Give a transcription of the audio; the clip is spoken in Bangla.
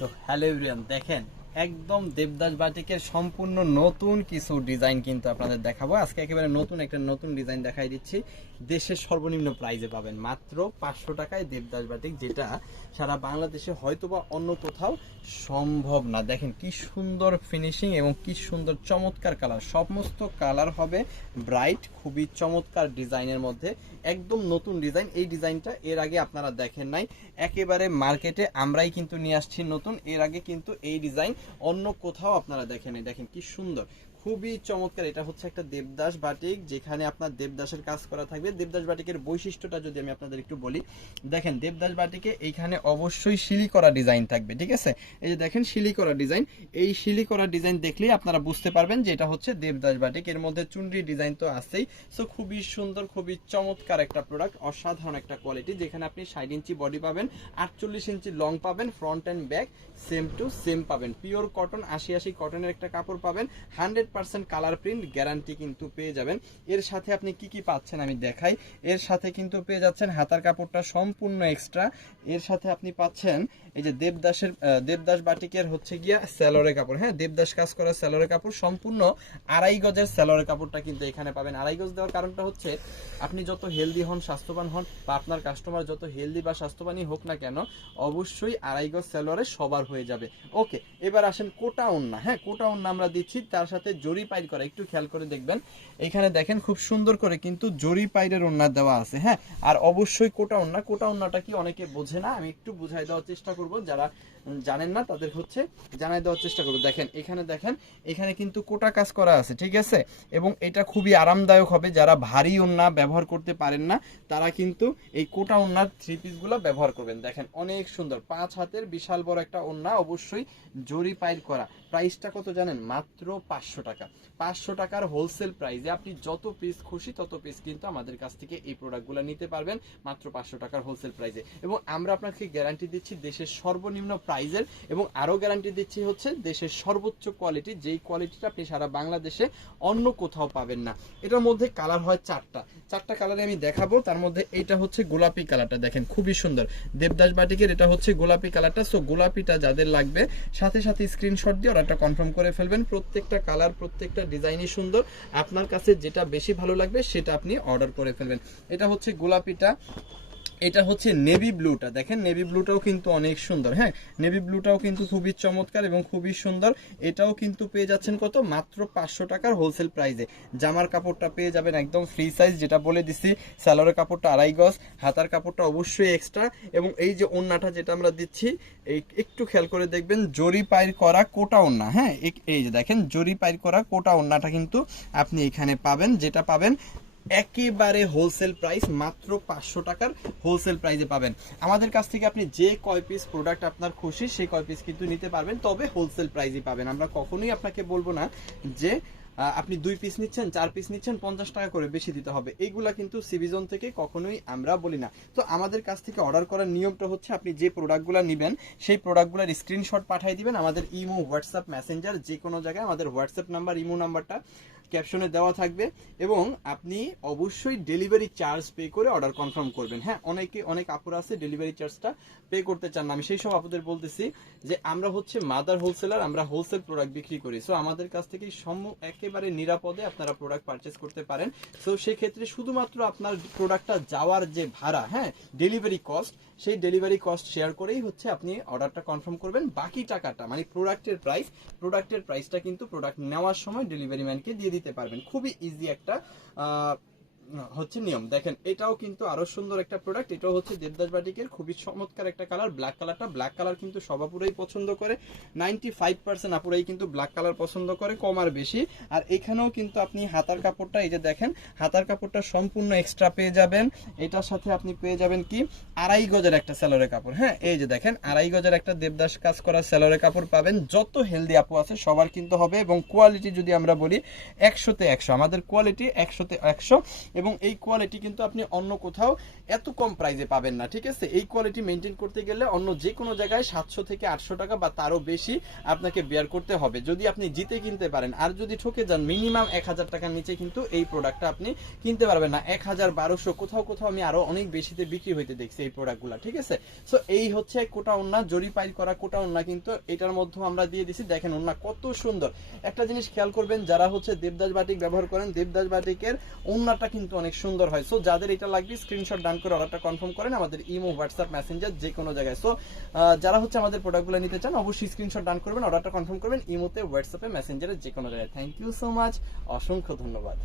তো হ্যালো এভরিওয়ান, দেখেন একদম দেবদাস বাটিকের সম্পূর্ণ নতুন কিছু ডিজাইন কিন্তু আপনাদের দেখাবো আজকে। একেবারে নতুন ডিজাইন দেখাই দিচ্ছি। দেশের সর্বনিম্ন প্রাইজে পাবেন মাত্র 500 টাকায় দেবদাস বাটিক, যেটা সারা বাংলাদেশে হয়তোবা অন্য কোথাও সম্ভব না। দেখেন কি সুন্দর ফিনিশিং এবং কি সুন্দর চমৎকার কালার, সমস্ত কালার হবে ব্রাইট, খুবই চমৎকার ডিজাইনের মধ্যে, একদম নতুন ডিজাইন। এই ডিজাইনটা এর আগে আপনারা দেখেন নাই, একেবারে মার্কেটে আমরাই কিন্তু নিয়ে আসছি নতুন। এর আগে কিন্তু এই ডিজাইন অন্য কোথাও আপনারা দেখেন নাই। দেখেন কি সুন্দর, খুবই চমৎকার। এটা হচ্ছে একটা দেবদাস বাটিক, যেখানে আপনার দেবদাসের কাজ করা থাকবে। দেবদাস বাটিকের বৈশিষ্ট্যটা যদি আমি আপনাদের একটু বলি, দেখেন দেবদাস বাটিকে এইখানে অবশ্যই শিলি করা ডিজাইন থাকবে, ঠিক আছে? এই যে দেখেন শিলি করা ডিজাইন, এই শিলি করা ডিজাইন দেখলেই আপনারা বুঝতে পারবেন যে এটা হচ্ছে দেবদাস বাটিক। এর মধ্যে চুনরি ডিজাইন তো আছেই। সো খুবই সুন্দর, খুবই চমৎকার একটা প্রোডাক্ট, অসাধারণ একটা কোয়ালিটি, যেখানে আপনি 60 ইঞ্চি বডি পাবেন, 48 ইঞ্চি লং পাবেন, front and back same to same পাবেন। পিওর কটন, 80 কটনের একটা কাপড় পাবেন, 100% কালার প্রিন্ট গ্যারান্টি কিন্তু পেয়ে যাবেন। এর সাথে আপনি কি কি পাচ্ছেন আমি দেখাই। এর সাথে কিন্তু পেয়ে যাচ্ছেন হাতার কাপড়টা সম্পূর্ণ এক্সট্রা। এর সাথে আপনি পাচ্ছেন এই যে দেবদাস বাটিকের হচ্ছে গিয়া স্যালোরে কাপড়, হ্যাঁ দেবদাস কাজ করা স্যালোরে কাপড়, সম্পূর্ণ 2.5 গজের স্যালোরে কাপড়টা কিন্তু এখানে পাবেন। 2.5 গজ দেওয়ার কারণটা হচ্ছে আপনি যত হেলদি হন, স্বাস্থ্যবান হন, বা আপনার কাস্টমার যত হেলদি বা স্বাস্থ্যবানই হোক না কেন, অবশ্যই 2.5 গজ স্যালোরে সবার হয়ে যাবে। ওকে, এবার আসেন কোটা ওন্না। হ্যাঁ, কোটা ওন্না আমরা দিচ্ছি, তার সাথে জরি পাইর করা, একটু খেয়াল করে দেখবেন। এখানে দেখেন খুব সুন্দর করে কিন্তু জরি পাইরের ওন্না দেওয়া আছে। হ্যাঁ, আর অবশ্যই কোটা ওন্না। কোটা ওন্নাটা কি অনেকে বোঝে না, আমি একটু বুঝাই দেওয়ার চেষ্টা করব। যারা জানেন না তাদের হচ্ছে জানাই দেওয়ার চেষ্টা করব। দেখেন এখানে কিন্তু কোটা কাজ করা আছে, ঠিক আছে? এবং এটা খুবই আরামদায়ক হবে। যারা ভারী ওন্না ব্যবহার করতে পারেন না, তারা কিন্তু এই কোটা ওন্নার 3 পিসগুলো ব্যবহার করবেন। দেখেন অনেক সুন্দর, 5 হাতের বিশাল বড় একটা ওন্না, অবশ্যই জরি পাইর করা। প্রাইসটা কত জানেন? মাত্র 500 টাকা। 500 টাকার হোলসেল প্রাইসে আপনি যত পিস খুশি তত পিস কিন্তু আমাদের কাছ থেকে এই প্রোডাক্টগুলো নিতে পারবেন মাত্র 500 টাকার হোলসেল প্রাইসে। এবং আমরা আপনাকে গ্যারান্টি দিচ্ছি দেশের সর্বনিম্ন প্রাইজের, এবং আরও গ্যারান্টি দিচ্ছি হচ্ছে দেশের সর্বোচ্চ কোয়ালিটি, যেই কোয়ালিটিটা আপনি সারা বাংলাদেশে অন্য কোথাও পাবেন না। এটার মধ্যে কালার হয় চারটা কালারে আমি দেখাবো। তার মধ্যে এইটা হচ্ছে গোলাপি কালারটা, দেখেন খুবই সুন্দর দেবদাস বাটিকের, এটা হচ্ছে গোলাপি কালারটা। সো গোলাপিটা যাদের লাগবে সাথে সাথে স্ক্রিনশট দিয়ে অর্ডারটা কনফার্ম করে ফেলবেন। প্রত্যেকটা কালার, প্রত্যেকটা ডিজাইনই সুন্দর, আপনার কাছে যেটা বেশি ভালো লাগবে সেটা আপনি অর্ডার করে ফেলবেন। এটা হচ্ছে গোলাপিটা, এটা হচ্ছে নেভি ব্লুটা। দেখেন নেভি ব্লুটাও কিন্তু অনেক সুন্দর। হ্যাঁ, নেভি ব্লুটাও কিন্তু খুবই চমৎকার এবং খুবই সুন্দর। এটাও কিন্তু পেয়ে যাচ্ছেন কত? মাত্র 500 টাকার হোলসেল প্রাইসে। জামার কাপড়টা পেয়ে যাবেন একদম ফ্রি সাইজ, যেটা বলে দিছি। স্যালোরের কাপড়টা 2.5 গজ, হাতার কাপড়টা অবশ্যই এক্সট্রা, এবং এই যে ওন্নাটা যেটা আমরা দিচ্ছি, এই একটু খেয়াল করে দেখবেন, জরি পাইর করা কোটা ওন্না। হ্যাঁ, এই যে দেখেন জরি পাইর করা কোটা ওন্নাটা কিন্তু আপনি এখানে পাবেন, যেটা পাবেন একেবারে হোলসেল প্রাইস মাত্র 500 টাকার হোলসেল প্রাইসে পাবেন। আমাদের কাছ থেকে আপনি যে কয় পিস প্রোডাক্ট আপনার খুশি সেই কয় পিস কিন্তু নিতে পারবেন, তবে হোলসেল প্রাইসই পাবেন। আমরা কখনোই আপনাকে বলবো না যে আপনি 2 পিস নিচ্ছেন, 4 পিস নিচ্ছেন, 50 টাকা করে বেশি দিতে হবে। এইগুলা কিন্তু সিভিজন থেকে কখনোই আমরা বলি না। তো আমাদের কাছ থেকে অর্ডার করার নিয়মটা হচ্ছে, আপনি যে প্রোডাক্টগুলো নেবেন সেই প্রোডাক্টগুলোর স্ক্রিনশট পাঠিয়ে দিবেন আমাদের ইমো, হোয়াটসঅ্যাপ, মেসেঞ্জার, যে কোনো জায়গায়। আমাদের হোয়াটসঅ্যাপ নাম্বার, ইমো নাম্বারটা ক্যাপশনে দেওয়া থাকবে, এবং আপনি অবশ্যই ডেলিভারি চার্জ পে করে অর্ডার কনফার্ম করবেন। হ্যাঁ, অনেক আপুরা আছে ডেলিভারি চার্জটা পে করতে চান না। আমি সেই সব আপুদের বলতেছি যে আমরা হচ্ছে মাদার হোলসেলার, আমরা হোলসেল প্রোডাক্ট বিক্রি করি। সো আমাদের কাছ থেকে একেবারে নিরাপদে আপনারা প্রোডাক্ট পারচেস করতে পারেন। সো সেক্ষেত্রে শুধুমাত্র আপনার প্রোডাক্টটা যাওয়ার যে ভাড়া, হ্যাঁ ডেলিভারি কস্ট, সেই ডেলিভারি কস্ট শেয়ার করেই হচ্ছে আপনি অর্ডারটা কনফার্ম করবেন। বাকি টাকাটা মানে প্রোডাক্টের প্রাইসটা কিন্তু প্রোডাক্ট নেওয়ার সময় ডেলিভারি ম্যানকে দিয়ে দিতে পারবেন। খুবই ইজি একটা হচ্ছে নিয়ম। দেখেন এটাও কিন্তু আরো সুন্দর একটা প্রোডাক্ট, এটাও হচ্ছে দেবদাস বাটিকের, খুবই চমৎকার একটা কালার, ব্ল্যাক কালারটা। ব্ল্যাক কালার কিন্তু সব আপুরাই পছন্দ করে, 95% আপুরাই কিন্তু ব্ল্যাক কালার পছন্দ করে, কম আর বেশি। আর এখানেও কিন্তু আপনি হাতার কাপড়টা, এই যে দেখেন হাতার কাপড়টা সম্পূর্ণ এক্সট্রা পেয়ে যাবেন। এটার সাথে আপনি পেয়ে যাবেন কি 2.5 গজের একটা স্যালোরে কাপড়। হ্যাঁ, এই যে দেখেন 2.5 গজের একটা দেবদাস কাজ করা স্যালোরে কাপড় পাবেন। যত হেলদি আপু আছে সবার কিন্তু হবে, এবং কোয়ালিটি যদি আমরা বলি 100-তে 100, আমাদের কোয়ালিটি 100-তে 100। এবং এই কোয়ালিটি কিন্তু আপনি অন্য কোথাও এত কম প্রাইসে পাবেন না, ঠিক আছে? এই কোয়ালিটি মেনটেন করতে গেলে অন্য যে কোনো জায়গায় 700 থেকে 800 টাকা বা তারও বেশি আপনাকে বেয়ার করতে হবে যদি আপনি জিতে কিনতে পারেন। আর যদি ঠকে যান মিনিমাম 1000 টাকার নিচে কিন্তু এই প্রোডাক্টটা আপনি কিনতে পারবেন না। 1000, 1200, কোথাও কোথাও আমি আরো অনেক বেশিতে বিক্রি হইতে দেখছি এই প্রোডাক্টগুলো, ঠিক আছে? সো এই হচ্ছে কোটা ওন্না, জরি পাইল করা কোটা ওন্না কিন্তু এটার মধ্যে আমরা দিয়ে দিছি। দেখেন ওন্না কত সুন্দর। একটা জিনিস খেয়াল করবেন, যারা হচ্ছে দেবদাস বাটিক ব্যবহার করেন, দেবদাস বাটিকের ওন্নাটা কিন্তু অনেক সুন্দর হয়। সো যাদের এটা লাগবে স্ক্রিনশট ডান করে অর্ডারটা কনফার্ম করেন আমাদের ইমো, হোয়াটসঅ্যাপ, মেসেঞ্জার যে কোনো জায়গায়। সো যারা হচ্ছে আমাদের প্রোডাক্টগুলো নিতে চান অবশ্যই স্ক্রিনশট ডান করবেন, অর্ডারটা কনফার্ম করবেন ইমোতে, হোয়াটসঅ্যাপে, মেসেঞ্জারে যে কোনো জায়গায়। থ্যাংক ইউ সো মাচ, অসংখ্য ধন্যবাদ।